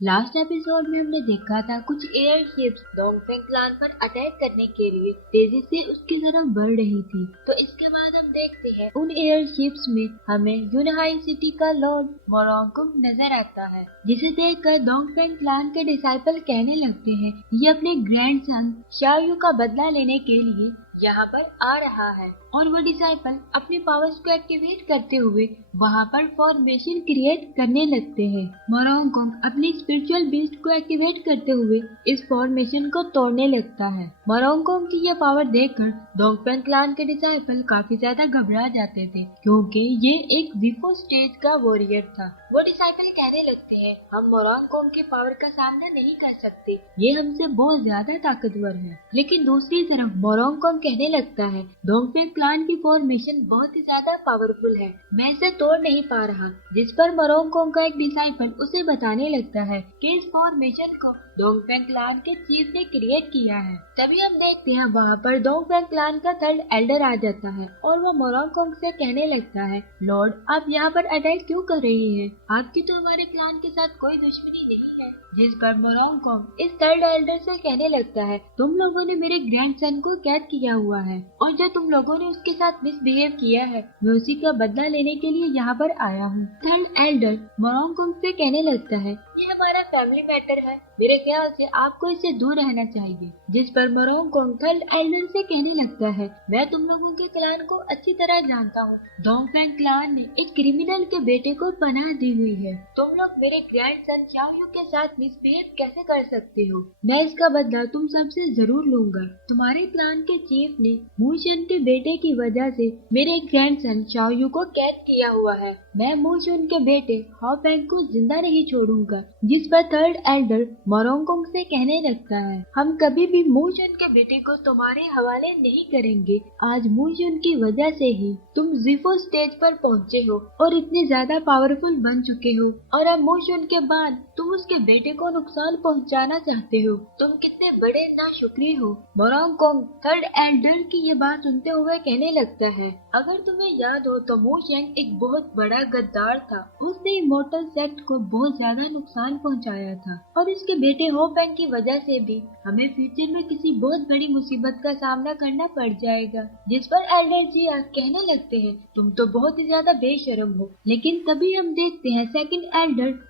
Last episode में हमने देखा था कुछ एयरशिप्स डोंगफेंग क्लान पर अटैक करने के लिए तेजी से उसकी तरफ बढ़ रही थी। तो इसके बाद हम देखते हैं उन एयरशिप्स में हमें यूनहाई सिटी का लॉर्ड मोरोंगकुंग नजर आता है, जिसे देखकर डोंगफेंग क्लान के डिसाइपल कहने लगते हैं ये अपने ग्रैंडसन शाओयू का बदला लेने के लिए यहाँ पर आ रहा है। और वो डिसाइपल अपने पावर्स को एक्टिवेट करते हुए वहाँ पर फॉर्मेशन क्रिएट करने लगते हैं। मोरोंगकुंग अपनी स्पिरिचुअल बीस्ट को एक्टिवेट करते हुए इस फॉर्मेशन को तोड़ने लगता है। मोरोंगकुंग की ये पावर देखकर डोंगफेंग क्लान के डिसाइपल काफी ज्यादा घबरा जाते थे, क्योंकि ये एक विफो स्टेज का वॉरियर था। वो डिसाइपल कहने लगते हैं हम मोरोंगकुंग की पावर का सामना नहीं कर सकते, ये हमसे बहुत ज्यादा ताकतवर है। लेकिन दूसरी तरफ मोरोंगकुंग कहने लगता है डोंगफेंग क्लान की फॉर्मेशन बहुत ही ज्यादा पावरफुल है, मैं इसे तोड़ नहीं पा रहा। जिस पर मोरोंगकुंग का एक डिसाइपल उसे बताने लगता है कि इस फॉर्मेशन को डोंगफेंग क्लान के चीफ ने क्रिएट किया है। तभी हम देखते हैं वहाँ पर डोंगफेंग क्लान का थर्ड एल्डर आ जाता है और वो मोरोंगकुंग से कहने लगता है लॉर्ड आप यहाँ पर अटैक क्यों कर रही है, आपकी तो हमारे क्लान के साथ कोई दुश्मनी नहीं है। जिस पर मोरोंगकुंग इस थर्ड एल्डर से कहने लगता है तुम लोगों ने मेरे ग्रैंडसन को कैद किया हुआ है और जो तुम लोगों ने उसके साथ मिसबिहेव किया है मैं उसी का बदला लेने के लिए यहाँ पर आया हूँ। थर्ड एल्डर मोरोंगकुंग से कहने लगता है ये हमारा फैमिली मैटर है, मेरे ख्याल से आपको इससे दूर रहना चाहिए। जिस पर मोरोंगकुंग थर्ड एल्डर से कहने लगता है मैं तुम लोगों के क्लान को अच्छी तरह जानता हूँ, डोंगफेंग क्लान ने एक क्रिमिनल के बेटे को पनाह दी हुई है, तुम लोग मेरे ग्रैंडसन शाओयू के साथ मिसबिहेव कैसे कर सकते हो, मैं इसका बदला तुम सबसे जरूर लूंगा। तुम्हारे क्लान के चीफ ने मूशन के बेटे की वजह से मेरे ग्रैंडसन शाओयू को कैद किया हुआ है, मैं मूशन के बेटे हाओफेंग को जिंदा नहीं छोड़ूंगा। जिस पर थर्ड एल्डर मोरोंगकुंग से कहने लगता है हम कभी भी मूशन के बेटे को तुम्हारे हवाले नहीं करेंगे, आज मूशन की वजह से ही तुम जिफो स्टेज पर पहुँचे हो और इतने ज्यादा पावरफुल बन चुके हो और अब मूशन के बाद तुम उसके बेटे को नुकसान पहुँचाना चाहते हो, तुम कितने बड़े नाशुक्री हो। मोरोंगकुंग थर्ड एल्डर की ये बात सुनते हुए कहने लगता है अगर तुम्हें याद हो तो मूशेंग एक बहुत बड़ा गद्दार था, उसने इमोर्टल सेक्ट को बहुत ज्यादा नुकसान पहुंचाया था और इसके बेटे होपेंग की वजह से भी हमें फ्यूचर में किसी बहुत बड़ी मुसीबत का सामना करना पड़ जाएगा। जिस पर एल्डर जिया कहने लगते हैं तुम तो बहुत ही ज्यादा बेशर्म हो। लेकिन तभी हम देखते हैं सेकंड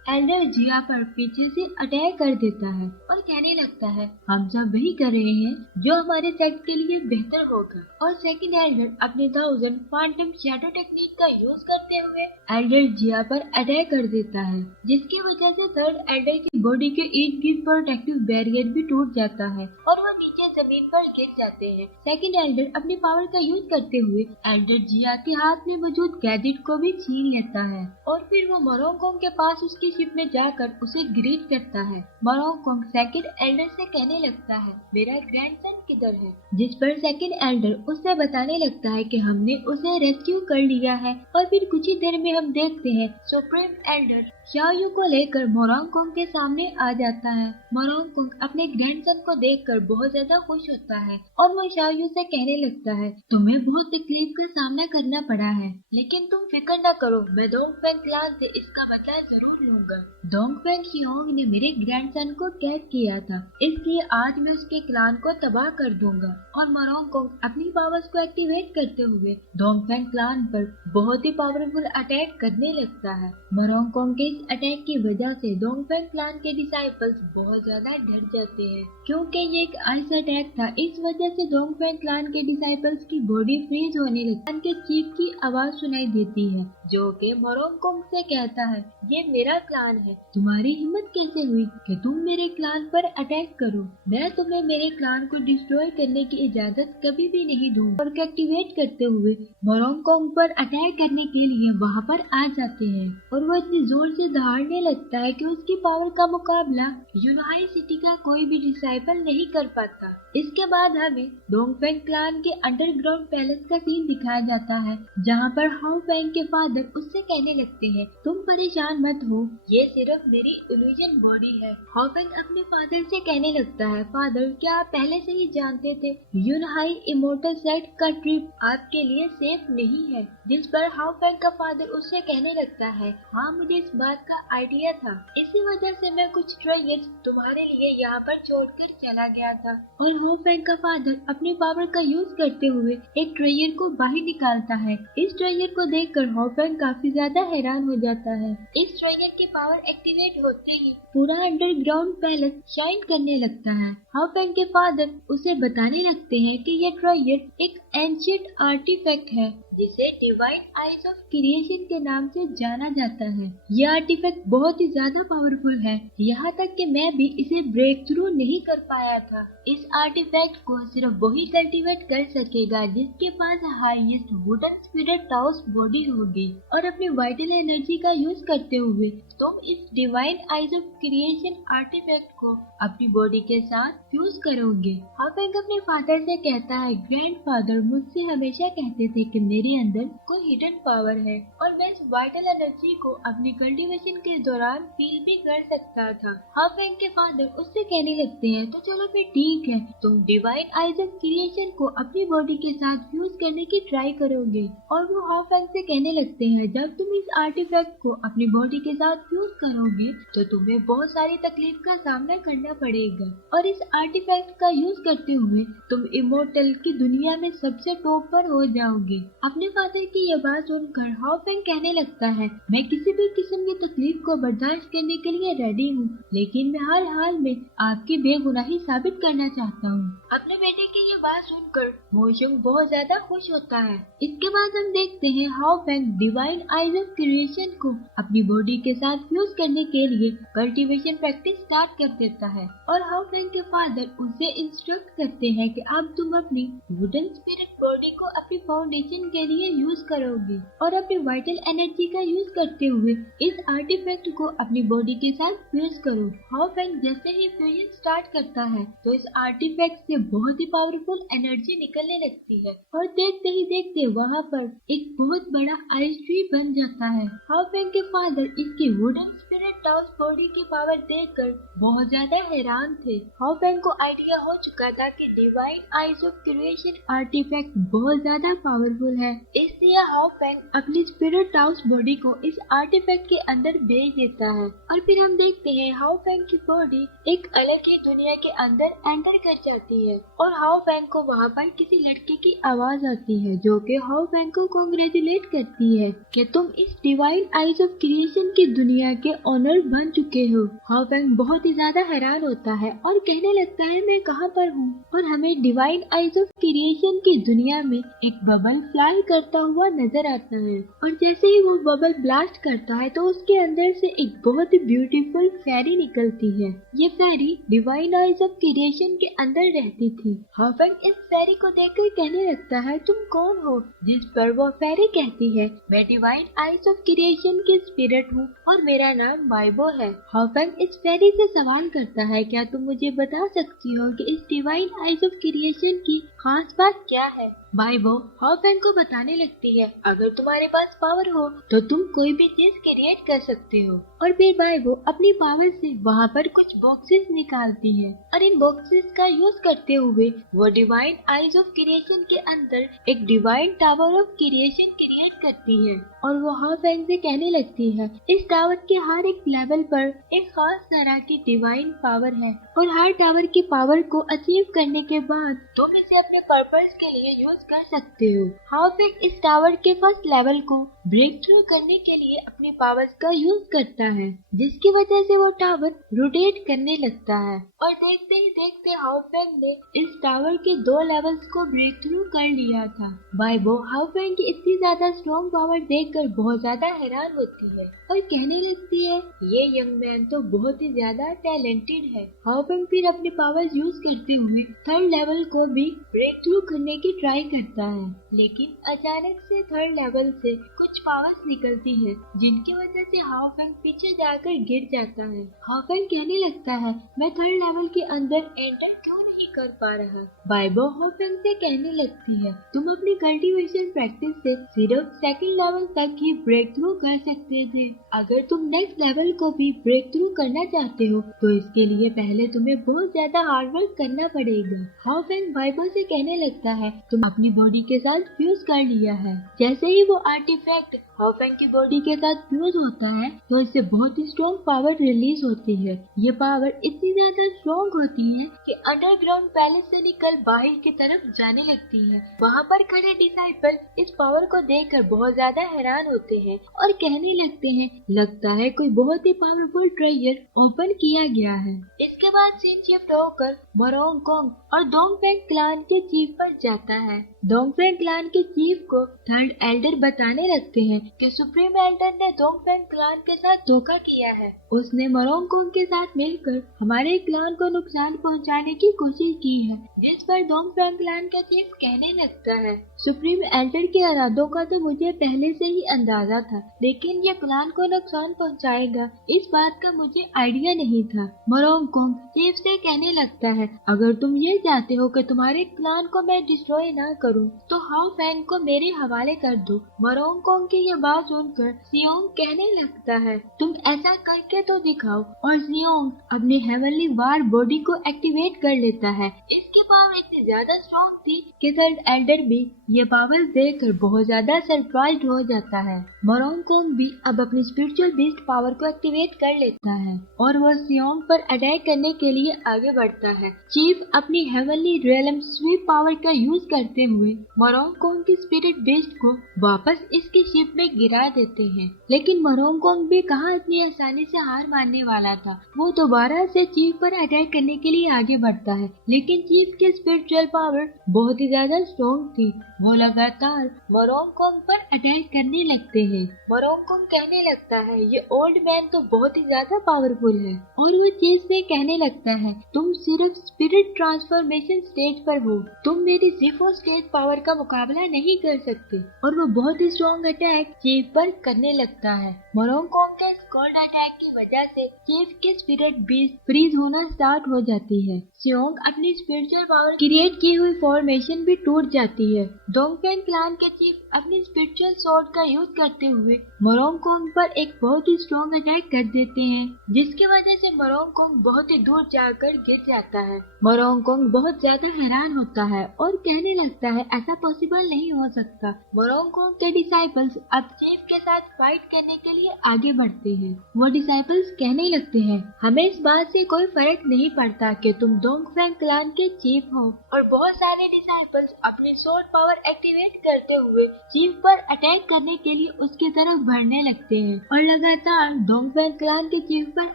एल्डर जिया पर पीछे से अटैक कर देता है और कहने लगता है हम सब वही कर रहे हैं जो हमारे सेक्ट के लिए बेहतर होगा। और सेकंड एल्डर अपने 1000 फैंटम शैडो टेक्निक का यूज करते हुए एल्डर जिया पर अटैक कर देता है, जिसकी वजह से थर्ड एल्डर की बॉडी के ईट की प्रोटेक्टिव बैरियर भी टूट जाता है और वो नीचे जमीन पर गिर जाते हैं। सेकंड एल्डर अपनी पावर का यूज करते हुए एल्डर जिया के हाथ में मौजूद गैजेट को भी छीन लेता है और फिर वो मोरोंगकुंग के पास उसकी शिप में जाकर उसे ग्रीट करता है। मोरोंगकुंग सेकंड एल्डर से कहने लगता है मेरा ग्रैंडसन किधर है, जिस पर सेकंड एल्डर उससे बताने लगता है कि हमने उसे रेस्क्यू कर लिया है। और फिर कुछ ही देर में हम देखते हैं सुप्रीम एल्डर शाओयू को लेकर मोरोंगकुंग के सामने आ जाता है। मोरोंगकुंग अपने ग्रैंडसन को देखकर बहुत ज्यादा खुश होता है और वो शाओयू से कहने लगता है तुम्हें बहुत तकलीफ का सामना करना पड़ा है, लेकिन तुम फिक्र न करो, मैं डोंगफेंग क्लान से इसका बदला जरूर लूंगा। डोंगफेंग शियोंग ने मेरे ग्रैंडसन को कैद किया था, इसलिए आज मैं उसके क्लान को तबाह कर दूंगा। और मोरोंगकुंग अपनी पावर्स को एक्टिवेट करते हुए डोंगफेंग क्लान पर बहुत ही पावरफुल अटैक करने लगता है। मोरोंगकुंग के इस अटैक की वजह से डोंगफेंग क्लान के डिसाइपल्स बहुत ज्यादा डर जाते हैं, क्योंकि ये एक आइस अटैक था। इस वजह से डोंगफेंग क्लान के डिसाइपल्स की बॉडी फ्रीज होने लगती है। के चीफ की आवाज सुनाई देती है जो कि मोरोंगकुंग से कहता है ये मेरा क्लान है, तुम्हारी हिम्मत कैसे हुई कि तुम मेरे क्लान पर अटैक करो, मैं तुम्हें मेरे क्लान को डिस्ट्रॉय करने की इजाजत कभी भी नहीं दूंगा। और एक्टिवेट करते हुए मोरोंगकुंग पर अटैक करने के लिए वहाँ पर आ जाते हैं और वो इतनी जोर से दहाड़ने लगता है कि उसकी पावर का मुकाबला यूनहाई सिटी का कोई भी डिसाइपल नहीं कर पाता। इसके बाद हमें डोंगफेंग क्लान के अंडरग्राउंड पैलेस का सीन दिखाया जाता है, जहाँ पर हाउ फेंग के फादर उससे कहने लगते हैं, तुम परेशान मत हो, ये सिर्फ मेरी इल्यूजन बॉडी है। हाउ फेंग अपने फादर से कहने लगता है, फादर क्या आप पहले से ही जानते थे यूनहाई इमोर्टल साइट का ट्रिप आपके लिए सेफ नहीं है? जिस पर हाउ फेंग का फादर उससे कहने लगता है, हाँ मुझे इस बात का आइडिया था, इसी वजह से मैं कुछ ट्रायल्स तुम्हारे लिए यहाँ पर छोड़कर चला गया था। और हाउ फेंग का फादर अपनी पावर का यूज करते हुए एक ट्रेयर को बाहर निकालता है। इस ट्रेयर को देखकर हाउ फेंग काफी ज्यादा हैरान हो जाता है। इस ट्रेयर की पावर एक्टिवेट होते ही पूरा अंडरग्राउंड पैलेस शाइन करने लगता है। हाउ फेंग के फादर उसे बताने लगते हैं कि यह ट्रेयर एक एंशिएंट आर्टिफैक्ट है जिसे डिवाइन आइज ऑफ क्रिएशन के नाम से जाना जाता है। यह आर्टिफैक्ट बहुत ही ज्यादा पावरफुल है, यहाँ तक कि मैं भी इसे ब्रेक थ्रू नहीं कर पाया था। इस आर्टिफैक्ट को सिर्फ वही कल्टीवेट कर सकेगा जिसके पास हाईएस्ट वुडन स्पिरिट टाउस बॉडी होगी। और अपनी वाइटल एनर्जी का यूज करते हुए तुम इस divine eyes of creation artifact को अपनी बॉडी के साथ फ्यूज करोगे। हाउ फेंग अपने फादर से कहता है, ग्रैंडफादर मुझसे हमेशा कहते थे कि मेरे अंदर कोई हिडन पावर है और मैं इस वाइटल एनर्जी को अपनी कल्टीवेशन के दौरान फील भी कर सकता था। हाउ फेंग के फादर उससे कहने लगते हैं, तो चलो फिर ठीक है, तुम डिवाइन आइज ऑफ क्रिएशन को अपनी बॉडी के साथ फ्यूज करने की ट्राई करोगे। और वो हाउ फेंग से कहने लगते हैं, जब तुम इस आर्टिफैक्ट को अपनी बॉडी के साथ फ्यूज करोगे तो तुम्हें बहुत सारी तकलीफ का सामना करना पड़ेगा और इस आर्टिफैक्ट का यूज करते हुए तुम इमोर्टल की दुनिया में सबसे टॉप पर हो जाओगे। अपने फादर की यह बात सुनकर हाउ फेंग कहने लगता है, मैं किसी भी किस्म की तकलीफ को बर्दाश्त करने के लिए रेडी हूँ, लेकिन मैं हर हाल में आपकी बेगुनाही साबित करना चाहता हूँ। अपने बेटे की ये बात सुनकर मोशुंग बहुत ज्यादा खुश होता है। इसके बाद हम देखते हैं how Feng divine eyes of creation को अपनी बॉडी के साथ फ्यूज करने के लिए कल्टीवेशन प्रैक्टिस स्टार्ट कर देता है और हाउ फेंग के फादर उसे इंस्ट्रक्ट करते हैं कि अब तुम अपनी वुडन स्पिरिट बॉडी को अपनी फाउंडेशन के लिए यूज करोगे और अपनी वाइटल एनर्जी का यूज करते हुए इस आर्टिफैक्ट को अपनी बॉडी के साथ फ्यूज करो। हाउ फेंग जैसे ही फ्यूजन स्टार्ट करता है तो इस आर्टिफैक्ट से बहुत ही पावरफुल एनर्जी निकलने लगती है और देखते ही देखते वहाँ पर एक बहुत बड़ा आइस ट्री बन जाता है। हाउ फेंग के फादर इसकी वुडन स्पिरिट टाउस बॉडी की पावर देखकर बहुत ज्यादा हैरान थे। हाउ फेंग को आइडिया हो चुका था कि divine eyes of creation artifact बहुत ज्यादा पावरफुल है, इसलिए हाउ फेंग अपनी स्पिरिट टाउस बॉडी को इस आर्टिफैक्ट के अंदर भेज देता है और फिर हम देखते हैं हाउ फेंग की बॉडी एक अलग ही दुनिया के अंदर एंटर कर जाती है और हाउ फेंग को वहाँ पर किसी लड़के की आवाज आती है जो कि हाउ फेंग को कांग्रेचुलेट करती है कि तुम इस डिवाइन आइज ऑफ क्रिएशन की दुनिया के ऑनर बन चुके हो। हाउ फेंग बहुत ही ज्यादा हैरान होता है और कहने लगता है, मैं कहाँ पर हूँ? और हमें डिवाइन आइज ऑफ क्रिएशन की दुनिया में एक बबल फ्लाई करता हुआ नजर आता है और जैसे ही वो बबल ब्लास्ट करता है तो उसके अंदर से एक बहुत ही ब्यूटीफुल फेरी निकलती है। ये फेरी डिवाइन आइज ऑफ क्रिएशन के अंदर रहती थी। हाउ फेंग इस फेरी को देखकर कहने लगता है, तुम कौन हो? जिस पर वो फेरी कहती है, मैं डिवाइन आइज ऑफ क्रिएशन की स्पिरिट हूँ और मेरा नाम वाइबो है। हाउ फेंग इस फेरी से सवाल करता है, क्या तुम मुझे बता सकती हो कि इस डिवाइन आइज ऑफ क्रिएशन की खास बात क्या है? वाइबो हाउ फेंग को बताने लगती है, अगर तुम्हारे पास पावर हो तो तुम कोई भी चीज क्रिएट कर सकते हो। और फिर वाइबो अपनी पावर से वहाँ पर कुछ बॉक्सेस निकालती है और इन बॉक्सेस का यूज करते हुए वो डिवाइन आइज ऑफ क्रिएशन के अंदर एक divine tower of creation create करती है और वो हाउ फेंग से कहने लगती है, इस टावर के हर एक लेवल पर एक खास तरह की डिवाइन पावर है और हर टावर की पावर को अचीव करने के बाद तुम इसे अपने पर्पस के लिए यूज कर सकते हो। हाउ फेंग इस टावर के फर्स्ट लेवल को ब्रेक थ्रू करने के लिए अपनी पावर्स का यूज करता है, जिसकी वजह से वो टावर रोटेट करने लगता है और देखते ही देखते हाउ फेंग ने इस टावर के 2 लेवल्स को ब्रेक थ्रू कर लिया था। वाइबो हाउ फेंग की इतनी ज्यादा स्ट्रॉन्ग पावर देखकर बहुत ज्यादा हैरान होती है और कहने लगती है, ये यंग मैन तो बहुत ही ज्यादा टैलेंटेड है। हाउ फेंग फिर अपनी पावर्स यूज करते हुए 3rd लेवल को भी ब्रेक थ्रू करने की ट्राई करता है, लेकिन अचानक से 3rd लेवल से कुछ पावर्स निकलती है जिनकी वजह से हाउ फेंग पीछे जाकर गिर जाता है। हाउ फेंग कहने लगता है, मैं 3rd लेवल के अंदर एंटर क्यों नहीं कर पा रहा। बाइबो हॉफेंग से कहने लगती है, तुम अपनी कल्टीवेशन प्रैक्टिस से सिर्फ सेकंड लेवल तक ही ब्रेक थ्रू कर सकते थे। अगर तुम नेक्स्ट लेवल को भी ब्रेक थ्रू करना चाहते हो तो इसके लिए पहले तुम्हें बहुत ज्यादा हार्ड वर्क करना पड़ेगा। हॉफेंग बाइबो से कहने लगता है, तुम अपनी बॉडी के साथ फ्यूज कर लिया है। जैसे ही वो आर्टिफैक्ट हॉफेंग की बॉडी के साथ फ्यूज होता है तो इससे बहुत ही स्ट्रॉन्ग पावर रिलीज होती है। ये पावर इतनी ज्यादा स्ट्रॉन्ग होती है कि अंडरग्राउंड पैलेस से निकल बाहर की तरफ जाने लगती है। वहाँ पर खड़े डिसाइपल इस पावर को देखकर बहुत ज्यादा हैरान होते हैं और कहने लगते हैं, लगता है कोई बहुत ही पावरफुल ट्रेजर ओपन किया गया है। इसके बाद सीन शिफ्ट होकर मोरोंग कोंग और डोंगफेंग क्लान के चीफ पर जाता है। डोंगफेंग क्लान के चीफ को थर्ड एल्डर बताने लगते हैं कि सुप्रीम एल्डर ने डोंगफेंग क्लान के साथ धोखा किया है। उसने मोरोंग कोंग के साथ मिलकर हमारे क्लान को नुकसान पहुंचाने की कोशिश की है। जिस पर डोंगफेंग क्लान का चीफ कहने लगता है, सुप्रीम एल्डर के इरादों का तो मुझे पहले से ही अंदाजा था, लेकिन ये क्लान को नुकसान पहुंचाएगा इस बात का मुझे आइडिया नहीं था। मोरोंग कोंग चीफ से कहने लगता है, अगर तुम ये चाहते हो कि तुम्हारे क्लान को मैं डिस्ट्रॉय ना करूं, तो हाउ फैंग को मेरे हवाले कर दो। मोरोंग कोंग की ये बात सुनकर सियोंग कहने लगता है, तुम ऐसा करके तो दिखाओ। और सियोंग अपनी हेवनली वार बॉडी को एक्टिवेट कर लेता है। इसकी पावर इतनी ज्यादा स्ट्रॉन्ग थी कि थर्ड एल्डर भी ये पावर देखकर बहुत ज्यादा सरप्राइज हो जाता है। मोरोंग कोंग भी अब अपनी स्पिरिचुअल बीस्ट पावर को एक्टिवेट कर लेता है और वो सियोंग पर अटैक करने के लिए आगे बढ़ता है। चीफ अपनी हेवनली रियलम स्वीप पावर का यूज करते हुए मोरोंग कोंग की स्पिरिट बीस्ट को वापस इसकी शिप में गिरा देते हैं, लेकिन मोरोंग कोंग भी कहाँ इतनी आसानी से हार मानने वाला था। वो दोबारा से चीफ पर अटैक करने के लिए आगे बढ़ता है, लेकिन चीफ की स्पिरिचुअल पावर बहुत ही ज्यादा स्ट्रॉन्ग थी। वो लगातार मोरोंग कोंग पर अटैक करने लगते हैं। मोरोंग कोंग कहने लगता है, ये ओल्ड मैन तो बहुत ही ज्यादा पावरफुल है। और वो चीफ से कहने लगता है, तुम सिर्फ स्पिरिट ट्रांसफॉर्मेशन स्टेज पर हो, तुम मेरी सिफो स्टेज पावर का मुकाबला नहीं कर सकते। और वो बहुत ही स्ट्रॉन्ग अटैक चीफ पर करने लगता है। मोरोंग कोंग के कोल्ड अटैक की वजह से चीफ की स्पिरिट बीस्ट फ्रीज होना स्टार्ट हो जाती है। सियोंग अपनी स्पिरिचुअल पावर क्रिएट की हुई फॉर्मेशन भी टूट जाती है। डोंगफेंग क्लान के चीफ अपनी स्पिरिचुअल स्वॉर्ड का यूज करते हुए मोरोंग कोंग पर एक बहुत ही स्ट्रॉन्ग अटैक कर देते हैं, जिसकी वजह से मोरोंग कोंग बहुत ही दूर जाकर गिर जाता है। मोरोंग कोंग बहुत ज्यादा हैरान होता है और कहने लगता है, ऐसा पॉसिबल नहीं हो सकता। मोरोंग कोंग के डिसाइपल्स अब चीफ के साथ फाइट करने के लिए आगे बढ़ते हैं। वो डिसाइपल्स कहने लगते हैं, हमें इस बात से कोई फर्क नहीं पड़ता कि तुम डोंगफेंग क्लान के चीफ हो। और बहुत सारे डिसाइपल्स अपनी स्वॉर्ड पावर एक्टिवेट करते हुए चीफ पर अटैक करने के लिए उसकी तरफ बढ़ने लगते हैं और लगातार डोंगफेंग क्लान के चीफ पर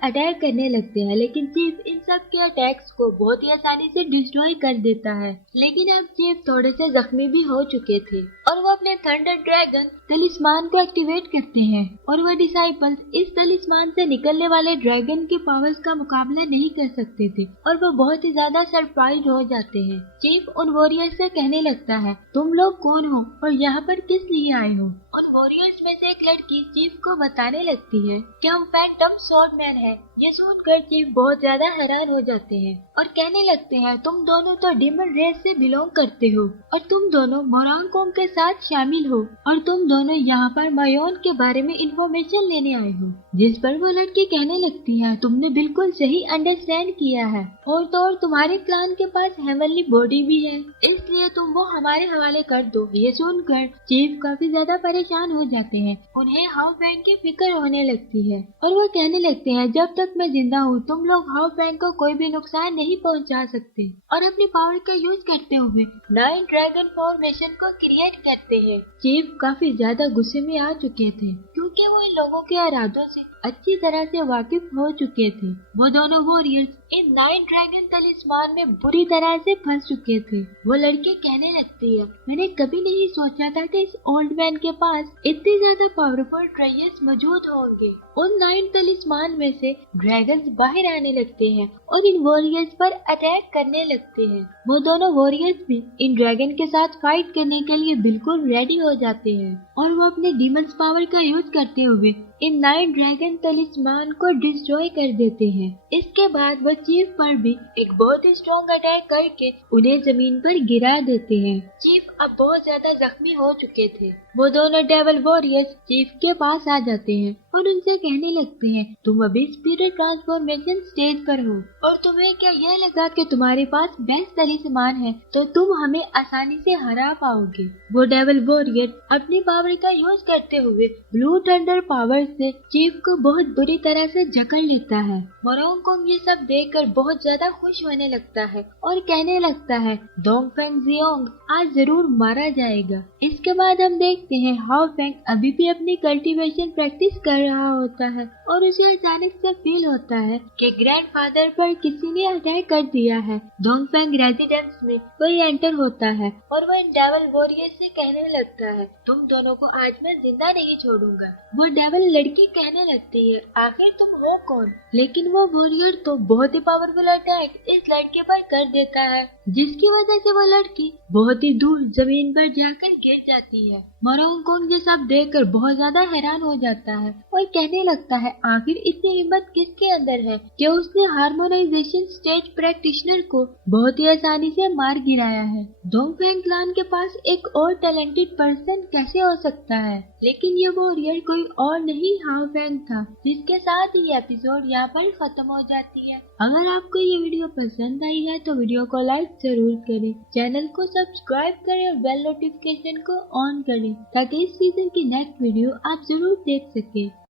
अटैक करने लगते हैं, लेकिन चीफ इन सब के अटैक्स को बहुत ही आसानी से डिस्ट्रॉय कर देता है। लेकिन अब चीफ थोड़े से जख्मी भी हो चुके थे और वो अपने थंडर ड्रैगन तलिस्मान को एक्टिवेट करते हैं और वह डिसाइपल्स इस तलिस्मान से निकलने वाले ड्रैगन के पावर्स का मुकाबला नहीं कर सकते थे और वो बहुत ही ज्यादा सरप्राइज हो जाते हैं। चीफ उन वॉरियर्स से कहने लगता है, तुम लोग कौन हो और यहाँ पर किस लिए आए हो। उन वॉरियर्स में से एक लड़की चीफ को बताने लगती है कि हम फैंटम स्वॉर्डमैन हैं। ये सुनकर चीफ बहुत ज्यादा हैरान हो जाते हैं और कहने लगते हैं, तुम दोनों तो डीमन रेस से बिलोंग करते हो और तुम दोनों मोरोंग कोंग के साथ शामिल हो और तुम दोनों यहाँ पर मायोन के बारे में इंफॉर्मेशन लेने आए हो। जिस पर वो लड़की कहने लगती है, तुमने बिल्कुल सही अंडरस्टैंड किया है और तो और तुम्हारे क्लान के पास हेवनली बॉडी भी है, इसलिए तुम वो हमारे हवाले कर दो। ये सुनकर चीफ काफी ज्यादा परेशान हो जाते हैं। उन्हें हाउ फैंग की फिक्र होने लगती है और वो कहने लगते हैं, जब तक मैं जिंदा हूँ तुम लोग हाउ फैंग को कोई भी नुकसान नहीं पहुँचा सकते। और अपनी पावर का यूज करते हुए 9 ड्रैगन फॉर्मेशन को क्रिएट करते हैं। चीफ काफी ज्यादा गुस्से में आ चुके थे क्योंकि वो इन लोगों के इरादों से अच्छी तरह से वाकिफ हो चुके थे। वो दोनों वॉरियर्स इन 9 ड्रैगन तलिस्मान में बुरी तरह से फंस चुके थे। वो लड़की कहने लगती है, मैंने कभी नहीं सोचा था कि इस ओल्ड मैन के पास इतने ज्यादा पावरफुल ट्रेजर्स मौजूद होंगे। उन 9 तलिस्मान में से ड्रैगन्स बाहर आने लगते हैं और इन वॉरियर्स पर अटैक करने लगते हैं। वो दोनों वॉरियर्स भी इन ड्रैगन के साथ फाइट करने के लिए बिल्कुल रेडी हो जाते हैं और वो अपने डीमंस पावर का यूज करते हुए इन 9 ड्रैगन तलिस्मान को डिस्ट्रॉय कर देते हैं। इसके बाद वो चीफ पर भी एक बहुत ही स्ट्रॉन्ग अटैक करके उन्हें जमीन पर गिरा देते हैं। चीफ अब बहुत ज्यादा जख्मी हो चुके थे। वो दोनों डेविल वॉरियर्स चीफ के पास आ जाते हैं और उनसे कहने लगते हैं, तुम अभी स्पिरिट ट्रांसफॉर्मेशन स्टेज पर हो और तुम्हें क्या यह लगा कि तुम्हारे पास बेस्ट तलिस्मान है तो तुम हमें आसानी से हरा पाओगे। वो डेविल वॉरियर अपनी पावर का यूज करते हुए ब्लू थंडर पावर से चीफ को बहुत बुरी तरह से जकड़ लेता है। मोरोंगकोंग ये सब देखकर बहुत ज्यादा खुश होने लगता है और कहने लगता है, डोंगफेंग जियोंग आज जरूर मारा जाएगा। इसके बाद हम देखते हैं हाओ फेंग अभी भी अपनी कल्टीवेशन प्रैक्टिस कर रहा होता है और उसे अचानक से फील होता है कि ग्रैंडफादर पर किसी ने अटैक कर दिया है। डोंगफेंग रेजिडेंस में कोई एंटर होता है और वो इन डेविल वॉरियर से कहने लगता है, तुम दोनों को आज मैं जिंदा नहीं छोड़ूंगा। वो डेविल लड़की कहने लगती है, आखिर तुम हो कौन? लेकिन वो वॉरियर तो बहुत ही पावरफुल अटैक इस लड़के पर कर देता है जिसकी वजह से वो लड़की बहुत ही दूर जमीन पर जाकर गिर जाती है। मोरोंगकोंग ये सब देखकर बहुत ज्यादा हैरान हो जाता है और कहने लगता है, आखिर इतनी हिम्मत किसके अंदर है कि उसने हार्मोनाइजेशन स्टेज प्रैक्टिशनर को बहुत ही आसानी से मार गिराया है। डोंगफेंग क्लान के पास एक और टैलेंटेड पर्सन कैसे हो सकता है? लेकिन ये वॉरियर कोई और नहीं हाओ फेंग था। जिसके साथ ही एपिसोड यहाँ पर खत्म हो जाती है। अगर आपको ये वीडियो पसंद आई है तो वीडियो को लाइक जरूर करें, चैनल को सब्सक्राइब करें और बेल नोटिफिकेशन को ऑन करें ताकि इस सीजन की नेक्स्ट वीडियो आप जरूर देख सकें।